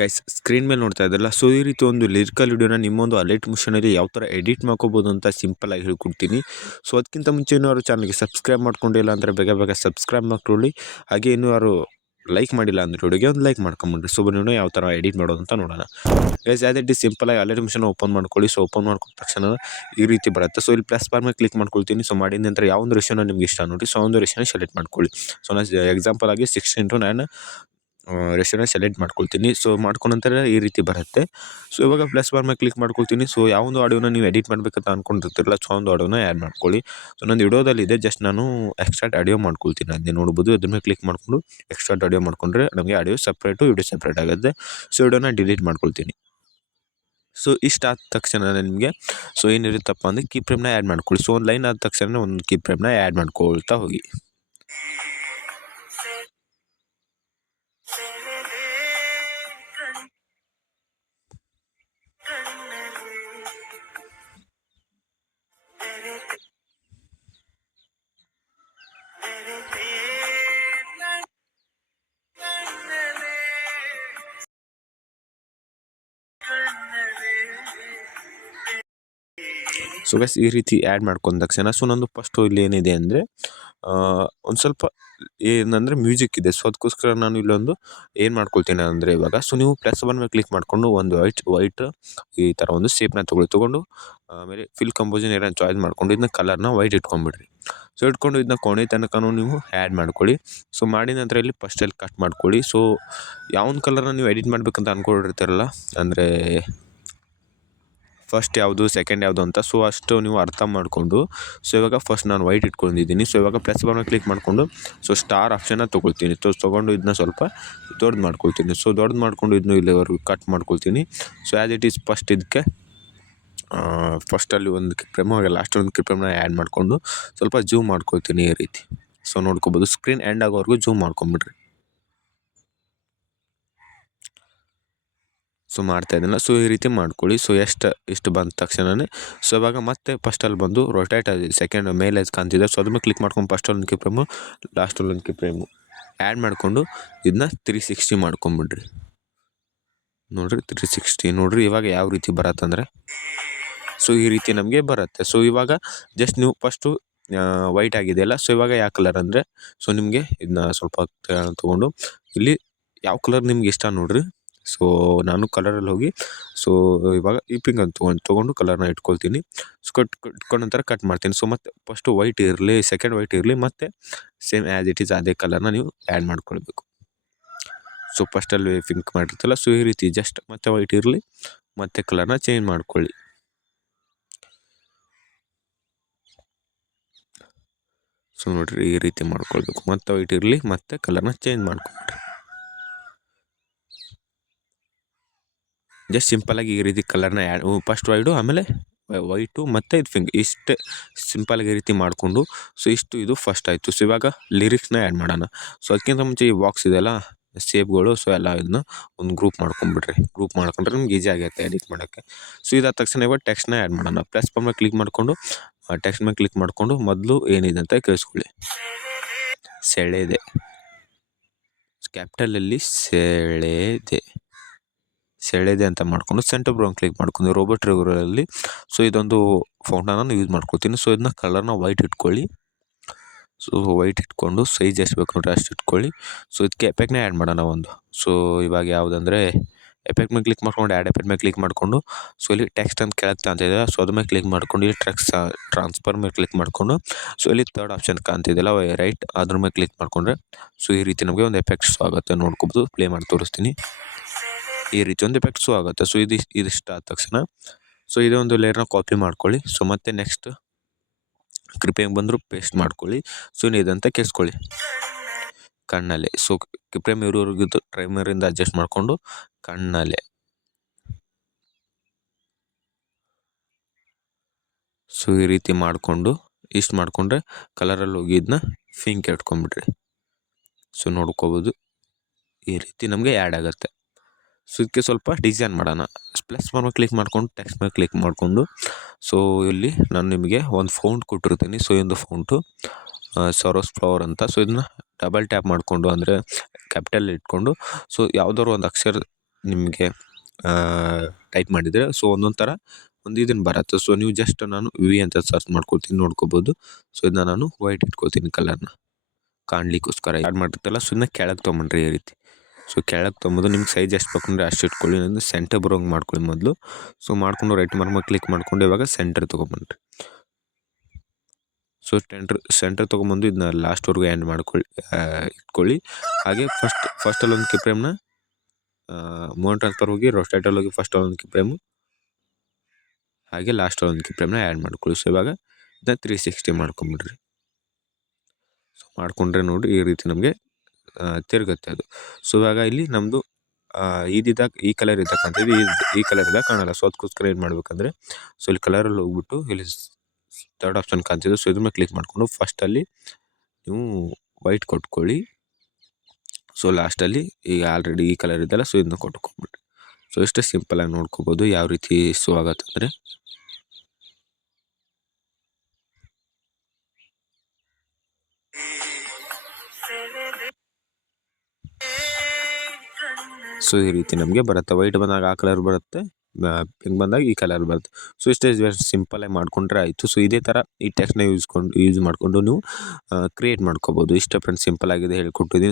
Guys screen ಮೇಲೆ ನೋಡ್ತಾ ಇದ್ದಲ್ಲ, ಸೊ ಈ ರೀತಿ ಒಂದು ಲಿರಿಕಲ್ ವಿಡಿಯೋನ ನಿಮ್ಮೊಂದು ಅಲರ್ಟ್ ಮಿಷನಲ್ಲಿ ಯಾವ ಥರ ಎಡಿಟ್ ಮಾಡ್ಕೋಬೋದು ಅಂತ ಸಿಂಪಲ್ ಆಗಿ ಹೇಳ್ಕೊಡ್ತೀನಿ. ಸೊ ಅದಕ್ಕಿಂತ ಮುಂಚೆ ಇನ್ನೂ ಯಾರು ಚಾನಲ್ಗೆ ಸಬ್ಸ್ಕ್ರೈಬ್ ಮಾಡ್ಕೊಂಡಿಲ್ಲ ಅಂದರೆ ಬೇಗ ಸಬ್ಸ್ಕ್ರೈಬ್ ಮಾಡ್ಕೊಳ್ಳಿ. ಹಾಗೆ ಇನ್ನೂ ಯಾರು ಲೈಕ್ ಮಾಡಿಲ್ಲ ಅಂದರೆ ವಿಡಿಯೋಗೆ ಒಂದು ಲೈಕ್ ಮಾಡ್ಕೊಂಬಿಡ್ರಿ. ಸೊ ಬನ್ನಿ ಯಾವ ಥರ ಎಡಿಟ್ ಮಾಡೋದು ಅಂತ ನೋಡೋಣ. ಗೈಸ್ ಯಾವುದೇ ರೀತಿ ಸಿಂಪಲ್ ಆಗಿ ಅಲರ್ಟ್ ಮಿಷನ್ ಓಪನ್ ಮಾಡ್ಕೊಳ್ಳಿ. ಸೊ ಓಪನ್ ಮಾಡ್ಕೊಂಡ ತಕ್ಷಣ ಈ ರೀತಿ ಬರುತ್ತೆ. ಸೊ ಇಲ್ಲಿ ಪ್ಲಸ್ ಬಾರ್ ಮೇಲೆ ಕ್ಲಿಕ್ ಮಾಡ್ಕೊಳ್ತೀನಿ. ಸೊ ಮಾಡಿದ ನಂತರ ಯಾವೊಂದು ರೇಷನ್ ನಿಮ್ಗೆ ಇಷ್ಟ ನೋಡಿ, ಸೊ ಒಂದು ರೇಷನ್ ಸೆಲೆಕ್ಟ್ ಮಾಡ್ಕೊಳ್ಳಿ. ಸೊ ನಾನು ಎಕ್ಸಾಂಪಲ್ ಆಗಿ 16:9 ರೇಷನ್ನ ಸೆಲೆಕ್ಟ್ ಮಾಡ್ಕೊಳ್ತೀನಿ. ಸೊ ಮಾಡ್ಕೊಂಡ ನಂತರ ಈ ರೀತಿ ಬರುತ್ತೆ. ಸೊ ಇವಾಗ ಪ್ಲಸ್ ಬಾರ್ ಮೇಲೆ ಕ್ಲಿಕ್ ಮಾಡ್ಕೊಳ್ತೀನಿ. ಸೊ ಯಾವೊಂದು ಆಡಿಯೋನ ನೀವು ಎಡಿಟ್ ಮಾಡಬೇಕಂತ ಅಂದ್ಕೊಂಡಿರ್ತಿರಲ್ಲ, ಸೊ ಒಂದು ಆಡಿಯೋನ ಆ್ಯಡ್ ಮಾಡ್ಕೊಳ್ಳಿ. ಸೊ ನಂದು ವಿಡಿಯೋದಲ್ಲಿದೆ, ಜಸ್ಟ್ ನಾನು ಎಕ್ಸ್ಟ್ರಾಕ್ಟ್ ಆಡಿಯೋ ಮಾಡ್ಕೊಳ್ತೀನಿ. ಅದನ್ನೇ ನೋಡ್ಬೋದು. ಅದ್ರ ಮೇಲೆ ಕ್ಲಿಕ್ ಮಾಡಿಕೊಂಡು ಎಕ್ಸ್ಟ್ರಾಕ್ಟ್ ಆಡಿಯೋ ಮಾಡ್ಕೊಂಡ್ರೆ ನಮಗೆ ಆಡಿಯೋ ಸಪ್ರೇಟು ವಿಡಿಯೋ ಸಪ್ರೇಟ್ ಆಗುತ್ತೆ. ಸೊ ವಿಡಿಯೋನ ಡಿಲೀಟ್ ಮಾಡ್ಕೊಳ್ತೀನಿ. ಸೊ ಇಷ್ಟ ಆದ ತಕ್ಷಣ ನಿಮಗೆ ಸೊ ಏನಿರುತ್ತಪ್ಪ ಅಂದರೆ ಕೀ ಫ್ರೇಮ್ನ ಆ್ಯಡ್ ಮಾಡ್ಕೊಳ್ಳಿ. ಸೊ ಒಂದು ಲೈನ್ ಆದ ತಕ್ಷಣ ಒಂದು ಕೀ ಫ್ರೇಮ್ನ ಆ್ಯಡ್ ಮಾಡ್ಕೊಳ್ತಾ ಹೋಗಿ. ಸೊ ಗೈಸ್ ಈ ರೀತಿ ಆ್ಯಡ್ ಮಾಡ್ಕೊಂಡ ತಕ್ಷಣ ಸೊ ನಂದು ಫಸ್ಟು ಇಲ್ಲಿ ಏನಿದೆ ಅಂದರೆ ಒಂದು ಸ್ವಲ್ಪ ಏನಂದರೆ ಮ್ಯೂಸಿಕ್ ಇದೆ. ಸೊ ಅದಕ್ಕೋಸ್ಕರ ನಾನು ಇಲ್ಲೊಂದು ಏನು ಮಾಡ್ಕೊಳ್ತೀನಿ ಅಂದರೆ ಇವಾಗ ಸೊ ನೀವು ಪ್ಲಸ್ ಬನ್ ಮೇಲೆ ಕ್ಲಿಕ್ ಮಾಡಿಕೊಂಡು ಒಂದು ವೈಟ್ ಈ ಥರ ಒಂದು ಶೇಪ್ನ ತೊಗೊಂಡು ಆಮೇಲೆ ಫಿಲ್ ಕಂಪೋಸಿಷನ್ ಏನಾರು ಚಾಯ್ಸ್ ಮಾಡ್ಕೊಂಡು ಇದನ್ನ ಕಲರ್ನ ವೈಟ್ ಇಟ್ಕೊಂಡ್ಬಿಡ್ರಿ. ಸೊ ಇಟ್ಕೊಂಡು ಇದನ್ನ ಕೊನೆ ತನಕನೂ ನೀವು ಆ್ಯಡ್ ಮಾಡ್ಕೊಳ್ಳಿ. ಸೊ ಮಾಡಿದ ನಂತರ ಇಲ್ಲಿ ಫಸ್ಟಲ್ಲಿ ಕಟ್ ಮಾಡ್ಕೊಳ್ಳಿ. ಸೊ ಯಾವೊಂದು ಕಲರ್ನ ನೀವು ಎಡಿಟ್ ಮಾಡಬೇಕಂತ ಅಂದ್ಕೊಂಡಿರ್ತೀರಲ್ಲ, ಅಂದರೆ ಫಸ್ಟ್ ಯಾವುದು ಸೆಕೆಂಡ್ ಯಾವುದು ಅಂತ, ಸೊ ಅಷ್ಟು ನೀವು ಅರ್ಥ ಮಾಡಿಕೊಂಡು ಸೊ ಇವಾಗ ಫಸ್ಟ್ ನಾನು ವೈಟ್ ಇಟ್ಕೊಂಡಿದ್ದೀನಿ. ಸೊ ಇವಾಗ ಪ್ಲಸ್ ಬಾರ್ನ ಕ್ಲಿಕ್ ಮಾಡಿಕೊಂಡು ಸೊ ಸ್ಟಾರ್ ಆಪ್ಷನ್ನ ತೊಗೊಳ್ತೀನಿ. ತೊಗೊಂಡು ಇದನ್ನ ಸ್ವಲ್ಪ ದೊಡ್ಡದು ಮಾಡ್ಕೊಳ್ತೀನಿ. ಸೊ ದೊಡ್ಡದು ಮಾಡ್ಕೊಂಡು ಇದನ್ನು ಇಲ್ಲಿವರೆಗೂ ಕಟ್ ಮಾಡ್ಕೊಳ್ತೀನಿ. So as it is first ಇದಕ್ಕೆ ಫಸ್ಟಲ್ಲಿ ಒಂದು ಕ್ಲಿಪ್ ಹಾಗೆ ಲಾಸ್ಟ್ ಒಂದು ಕ್ಲಿಪ್ಪನ್ನು ಆ್ಯಡ್ ಮಾಡಿಕೊಂಡು ಸ್ವಲ್ಪ ಜೂಮ್ ಮಾಡ್ಕೊಳ್ತೀನಿ ಈ ರೀತಿ. ಸೊ ನೋಡ್ಕೊಬೋದು, ಸ್ಕ್ರೀನ್ ಎಂಡ್ ಆಗೋವರೆಗೂ ಜೂಮ್ ಮಾಡ್ಕೊಂಬಿಡ್ರಿ. ಸೊ ಮಾಡ್ತಾಯಿದ್ದಲ್ಲ, ಸೊ ಈ ರೀತಿ ಮಾಡ್ಕೊಳ್ಳಿ. ಸೊ ಇಷ್ಟು ಬಂದ ತಕ್ಷಣವೇ ಸೊ ಇವಾಗ ಮತ್ತೆ ಫಸ್ಟಲ್ಲಿ ಬಂದು ರೊಟೇಟ್ ಸೆಕೆಂಡ್ ಮೇಲೆ ಕಾಣ್ತಿದೆ. ಸೊ ಅದ್ರ ಕ್ಲಿಕ್ ಮಾಡ್ಕೊಂಡು ಫಸ್ಟಲ್ಲಿ ಒಂದು ಫ್ರೇಮು ಲಾಸ್ಟಲ್ಲಿ ಒಂದು ಫ್ರೇಮು ಆ್ಯಡ್ ಮಾಡಿಕೊಂಡು ಇದನ್ನ 360 ಮಾಡ್ಕೊಂಬಿಡ್ರಿ. ನೋಡಿರಿ 360 ನೋಡಿರಿ ಇವಾಗ ಯಾವ ರೀತಿ ಬರತ್ತಂದರೆ ಸೊ ಈ ರೀತಿ ನಮಗೆ ಬರುತ್ತೆ. ಸೊ ಇವಾಗ ಜಸ್ಟ್ ನೀವು ಫಸ್ಟು ವೈಟ್ ಆಗಿದೆಯಲ್ಲ, ಸೊ ಇವಾಗ ಯಾವ ಕಲರ್ ಅಂದರೆ ಸೊ ನಿಮಗೆ ಇದನ್ನ ಸ್ವಲ್ಪ ತೊಗೊಂಡು ಇಲ್ಲಿ ಯಾವ ಕಲರ್ ನಿಮ್ಗೆ ಇಷ್ಟ ನೋಡಿರಿ. ಸೊ ನಾನು ಕಲರಲ್ಲಿ ಹೋಗಿ ಸೊ ಇವಾಗ ಈ ಪಿಂಕ್ ಅಂತ ತೊಗೊಂಡು ಕಲರ್ನ ಇಟ್ಕೊಳ್ತೀನಿ. ಸೊ ಇಟ್ಕೊಂಡ ನಂತರ ಕಟ್ ಮಾಡ್ತೀನಿ. ಸೊ ಮತ್ತೆ ಫಸ್ಟು ವೈಟ್ ಇರಲಿ, ಸೆಕೆಂಡ್ ವೈಟ್ ಇರಲಿ, ಮತ್ತು ಸೇಮ್ ಆ್ಯಸ್ ಇಟ್ ಈಸ್ ಅದೇ ಕಲರ್ನ ನೀವು ಆ್ಯಡ್ ಮಾಡ್ಕೊಳ್ಬೇಕು. ಸೊ ಫಸ್ಟಲ್ಲಿ ಪಿಂಕ್ ಮಾಡಿರ್ತಲ್ಲ, ಸೊ ಈ ರೀತಿ ಜಸ್ಟ್ ಮತ್ತೆ ವೈಟ್ ಇರಲಿ, ಮತ್ತೆ ಕಲರ್ನ ಚೇಂಜ್ ಮಾಡ್ಕೊಳ್ಳಿ. ಸೊ ನೋಡಿರಿ ಈ ರೀತಿ ಮಾಡ್ಕೊಳ್ಬೇಕು. ಮತ್ತೆ ವೈಟ್ ಇರಲಿ, ಮತ್ತೆ ಕಲರ್ನ ಚೇಂಜ್ ಮಾಡ್ಕೊಳ್ರಿ. ಜಸ್ಟ್ ಸಿಂಪಲಾಗಿ ಈ ರೀತಿ ಕಲರ್ನ ಫಸ್ಟ್ ವೈಟು ಆಮೇಲೆ ವೈಟು ಮತ್ತು ಇದು ಪಿಂಕ್ ಇಷ್ಟೇ ಸಿಂಪಲಾಗಿ ಈ ರೀತಿ ಮಾಡಿಕೊಂಡು ಸೊ ಇದು ಫಸ್ಟ್ ಆಯಿತು. ಸೊ ಇವಾಗ ಲಿರಿಕ್ಸ್ನ ಆ್ಯಡ್ ಮಾಡೋಣ. ಸೊ ಅದಕ್ಕಿಂತ ಮುಂಚೆ ಈ ಬಾಕ್ಸ್ ಇದೆಯಲ್ಲ ಶೇಪ್ಗಳು, ಸೊ ಎಲ್ಲ ಇದನ್ನ ಒಂದು ಗ್ರೂಪ್ ಮಾಡ್ಕೊಂಬಿಡ್ರಿ. ಗ್ರೂಪ್ ಮಾಡ್ಕೊಂಡ್ರೆ ನಿಮ್ಗೆ ಈಸಿ ಆಗುತ್ತೆ ಎಡಿಟ್ ಮಾಡೋಕ್ಕೆ. ಸೊ ಇದಾದ ತಕ್ಷಣ ಇವಾಗ ಟೆಕ್ಸ್ಟ್ನ ಆ್ಯಡ್ ಮಾಡೋಣ. ಪ್ಲಸ್ ಮೇಲೆ ಕ್ಲಿಕ್ ಮಾಡಿಕೊಂಡು ಟೆಕ್ಸ್ಟ್ ಮೇಲೆ ಕ್ಲಿಕ್ ಮಾಡಿಕೊಂಡು ಮೊದಲು ಏನಿದೆ ಅಂತ ಕೇಳಿಸ್ಕೊಳ್ಳಿ. ಸೆಳೆದೆ, ಕ್ಯಾಪಿಟಲಲ್ಲಿ ಸೆಳೆದೆ ಅಂತ ಮಾಡಿಕೊಂಡು ಸೆಂಟರ್ ಬ್ರೌನ್ ಕ್ಲಿಕ್ ಮಾಡ್ಕೊಂಡು ರೋಬೋಟ್ ರೆಗ್ಯುಲರಲ್ಲಿ ಸೊ ಇದೊಂದು ಫೌಂಟನನ್ನು ಯೂಸ್ ಮಾಡ್ಕೊಳ್ತೀನಿ. ಸೊ ಇದನ್ನ ಕಲರ್ನ ವೈಟ್ ಇಟ್ಕೊಳ್ಳಿ. ಸೊ ವೈಟ್ ಇಟ್ಕೊಂಡು ಸೈಜ್ ಎಷ್ಟು ಬೇಕು ನೋಡ್ರಿ ಅಷ್ಟು ಇಟ್ಕೊಳ್ಳಿ. ಸೊ ಇದಕ್ಕೆ ಎಫೆಕ್ಟ್ನ ಆ್ಯಡ್ ಮಾಡೋಣ ಒಂದು. ಸೊ ಇವಾಗ ಯಾವುದಂದರೆ ಎಫೆಕ್ಟ್ ಮೇಲೆ ಕ್ಲಿಕ್ ಮಾಡ್ಕೊಂಡು ಆ್ಯಡ್ ಎಫೆಕ್ಟ್ ಮೇಲೆ ಕ್ಲಿಕ್ ಮಾಡಿಕೊಂಡು ಸೊ ಇಲ್ಲಿ ಟೆಕ್ಸ್ಟ್ ಅಂತ ಕೆಳಗೆ ಕಾಣ್ತಿದೆ. ಸೊ ಅದ್ರ ಮೇಲೆ ಕ್ಲಿಕ್ ಮಾಡ್ಕೊಂಡು ಇಲ್ಲಿ ಟ್ರಾನ್ಸ್ಫರ್ ಮೇಲೆ ಕ್ಲಿಕ್ ಮಾಡಿಕೊಂಡು ಸೊ ಇಲ್ಲಿ ಥರ್ಡ್ ಆಪ್ಷನ್ ಕಾಣ್ತಿದೆಯಲ್ಲ ರೈಟ್, ಅದ್ರ ಮೇಲೆ ಕ್ಲಿಕ್ ಮಾಡಿಕೊಂಡ್ರೆ ಸೊ ಈ ರೀತಿ ನಮಗೆ ಒಂದು ಎಫೆಕ್ಟ್ಸ್ ಆಗುತ್ತೆ. ನೋಡ್ಕೊಬೋದು, ಪ್ಲೇ ಮಾಡಿ ತೋರಿಸ್ತೀನಿ. ಈ ರೀತಿ ಒಂದು ಎಫೆಕ್ಟ್ಸು ಆಗುತ್ತೆ. ಸೊ ಇದಿಷ್ಟ ಆದ ತಕ್ಷಣ ಸೊ ಇದೇ ಒಂದು ಲೇಯರ್ನ ಕಾಪಿ ಮಾಡ್ಕೊಳ್ಳಿ. ಸೊ ಮತ್ತೆ ನೆಕ್ಸ್ಟ್ ಕ್ರಿಪೆಂಗೆ ಬಂದರೂ ಪೇಸ್ಟ್ ಮಾಡ್ಕೊಳ್ಳಿ. ಸೊ ಇದಂತ ಕೆಸ್ಕೊಳ್ಳಿ ಕಣ್ಣಲ್ಲೇ. ಸೊ ಕ್ರಿಪ್ರೇಮ್ ಇರೋರ್ಗಿದ್ದು ಟ್ರೈಮರಿಂದ ಅಡ್ಜಸ್ಟ್ ಮಾಡಿಕೊಂಡು ಕಣ್ಣಲ್ಲೇ ಸೊ ಈ ರೀತಿ ಮಾಡಿಕೊಂಡು ಇಷ್ಟು ಮಾಡಿಕೊಂಡ್ರೆ ಕಲರಲ್ಲಿ ಹೋಗಿ ಇದನ್ನ ಪಿಂಕ್ ಇಟ್ಕೊಂಡ್ಬಿಡ್ರಿ. ಸೊ ನೋಡ್ಕೋಬೋದು ಈ ರೀತಿ ನಮಗೆ ಆ್ಯಡ್ ಆಗುತ್ತೆ. ಸೊ ಇದಕ್ಕೆ ಸ್ವಲ್ಪ ಡಿಸೈನ್ ಮಾಡೋಣ. ಪ್ಲಸ್ ಮೇಲೆ ಕ್ಲಿಕ್ ಮಾಡ್ಕೊಂಡು ಟೆಕ್ಸ್ಟ್ ಮೇಲೆ ಕ್ಲಿಕ್ ಮಾಡಿಕೊಂಡು ಸೊ ಇಲ್ಲಿ ನಾನು ನಿಮಗೆ ಒಂದು ಫೌಂಟ್ ಕೊಟ್ಟಿರ್ತೀನಿ. ಸೊ ಈ ಒಂದು ಫೌಂಟು ಸರೋಸ್ ಫ್ಲವರ್ ಅಂತ. ಸೊ ಇದನ್ನ ಡಬಲ್ ಟ್ಯಾಪ್ ಮಾಡಿಕೊಂಡು ಅಂದರೆ ಕ್ಯಾಪಿಟಲ್ ಇಟ್ಕೊಂಡು ಸೊ ಯಾವುದಾದ್ರು ಒಂದು ಅಕ್ಷರ ನಿಮಗೆ ಟೈಪ್ ಮಾಡಿದರೆ ಸೊ ಒಂದೊಂದು ಥರ ಒಂದು ಇದನ್ನು ಬರುತ್ತೆ. ಸೊ ನೀವು ಜಸ್ಟ್ ನಾನು ವಿ ಅಂತ ಸರ್ಚ್ ಮಾಡ್ಕೊಳ್ತೀನಿ, ನೋಡ್ಕೋಬೋದು. ಸೊ ಇದನ್ನ ನಾನು ವೈಟ್ ಇಟ್ಕೊಳ್ತೀನಿ ಕಲರ್ನ ಕಾಣ್ಲಿಕ್ಕೋಸ್ಕರ. ಆ್ಯಡ್ ಮಾಡಿರ್ತಲ್ಲ ಸೊ ಇದನ್ನ ಕೆಳಗೆ ತೊಗೊಂಡ್ರಿ ಈ ರೀತಿ. ಸೊ ಕೆಳಗೆ ತೊಗೊಂಬೋದು ನಿಮ್ಗೆ ಸೈಜ್ ಎಷ್ಟು ಬೇಕಂದ್ರೆ ಅಷ್ಟು ಇಟ್ಕೊಳ್ಳಿ. ನಾನು ಸೆಂಟರ್ ಬರೋಂಗೆ ಮಾಡ್ಕೊಳ್ಳಿ ಮೊದಲು. ಸೊ ಮಾಡಿಕೊಂಡು ರೈಟ್ ಮಾರ್ಕ್ ಕ್ಲಿಕ್ ಮಾಡ್ಕೊಂಡು ಇವಾಗ ಸೆಂಟರ್ ತೊಗೊಂಬನ್ರಿ. ಸೊ ಸೆಂಟರ್ ತೊಗೊಂಬಂದು ಇದನ್ನ ಲಾಸ್ಟ್ವರೆಗೂ ಎಂಡ್ ಇಟ್ಕೊಳ್ಳಿ. ಹಾಗೆ ಫಸ್ಟಲ್ಲಿ ಒಂದು ಕೀ ಫ್ರೇಮ್ನ ಮೂವ್ ಟ್ರಾನ್ಸ್ಫರ್ ಹೋಗಿ ರೊಸ್ಟೇಟಲ್ಲಿ ಹೋಗಿ ಫಸ್ಟ್ ಒಂದು ಕೀ ಫ್ರೇಮು, ಹಾಗೆ ಲಾಸ್ಟಲ್ಲಿ ಒಂದು ಕೀ ಫ್ರೇಮ್ನ ಆ್ಯಡ್ ಮಾಡ್ಕೊಳ್ಳಿ. ಸೊ ಇವಾಗ ಇದನ್ನ 360 ಮಾಡ್ಕೊಂಬಿಡ್ರಿ. ಸೊ ಮಾಡಿಕೊಂಡ್ರೆ ನೋಡಿ ಈ ರೀತಿ ನಮಗೆ ತಿರುಗುತ್ತೆ ಅದು. ಸೊ ಇವಾಗ ಇಲ್ಲಿ ನಮ್ಮದು ಈ ಕಲರ್ ಇದ್ದಕ್ಕಂಥದ್ದು ಈ ಕಲರ್ ಇದ್ದಾಗ ಕಾಣಲ್ಲ. ಸೊ ಅದಕ್ಕೋಸ್ಕರ ಏನು ಮಾಡ್ಬೇಕಂದ್ರೆ ಸೊ ಇಲ್ಲಿ ಕಲರಲ್ಲಿ ಹೋಗ್ಬಿಟ್ಟು ಇಲ್ಲಿ ಥರ್ಡ್ ಆಪ್ಷನ್ ಕಾಣ್ತಿದೆ. ಸೊ ಇದ್ರ ಮೇಲೆ ಕ್ಲಿಕ್ ಮಾಡಿಕೊಂಡು ಫಸ್ಟಲ್ಲಿ ನೀವು ವೈಟ್ ಕೊಟ್ಕೊಳ್ಳಿ. ಸೊ ಲಾಸ್ಟಲ್ಲಿ ಈಗ ಆಲ್ರೆಡಿ ಈ ಕಲರ್ ಇದೆಯಲ್ಲ ಸೊ ಇದನ್ನ ಕೊಟ್ಕೊಂಡ್ಬಿಡ್ರಿ. ಸೊ ಇಷ್ಟೇ ಸಿಂಪಲಾಗಿ ನೋಡ್ಕೋಬೋದು ಯಾವ ರೀತಿ ಶೋ ಆಗತ್ತಂದರೆ. ಸೊ ಈ ರೀತಿ ನಮಗೆ ಬರುತ್ತೆ. ವೈಟ್ ಬಂದಾಗ ಆ ಕಲರ್ ಬರುತ್ತೆ, ಪಿಂಕ್ ಬಂದಾಗ ಈ ಕಲರ್ ಬರುತ್ತೆ. ಸೊ ಇಷ್ಟೇ ಸಿಂಪಲಾಗಿ ಮಾಡ್ಕೊಂಡ್ರೆ ಆಯಿತು. ಸೊ ಇದೇ ಥರ ಈ ಟೆಕ್ಸ್ಟ್ನ ಯೂಸ್ ಮಾಡಿಕೊಂಡು ನೀವು ಕ್ರಿಯೇಟ್ ಮಾಡ್ಕೋಬೋದು. ಇಷ್ಟ ಫ್ರೆಂಡ್ಸ್, ಸಿಂಪಲ್ ಆಗಿದೆ ಹೇಳ್ಕೊಟ್ಟಿದ್ದೀನಿ.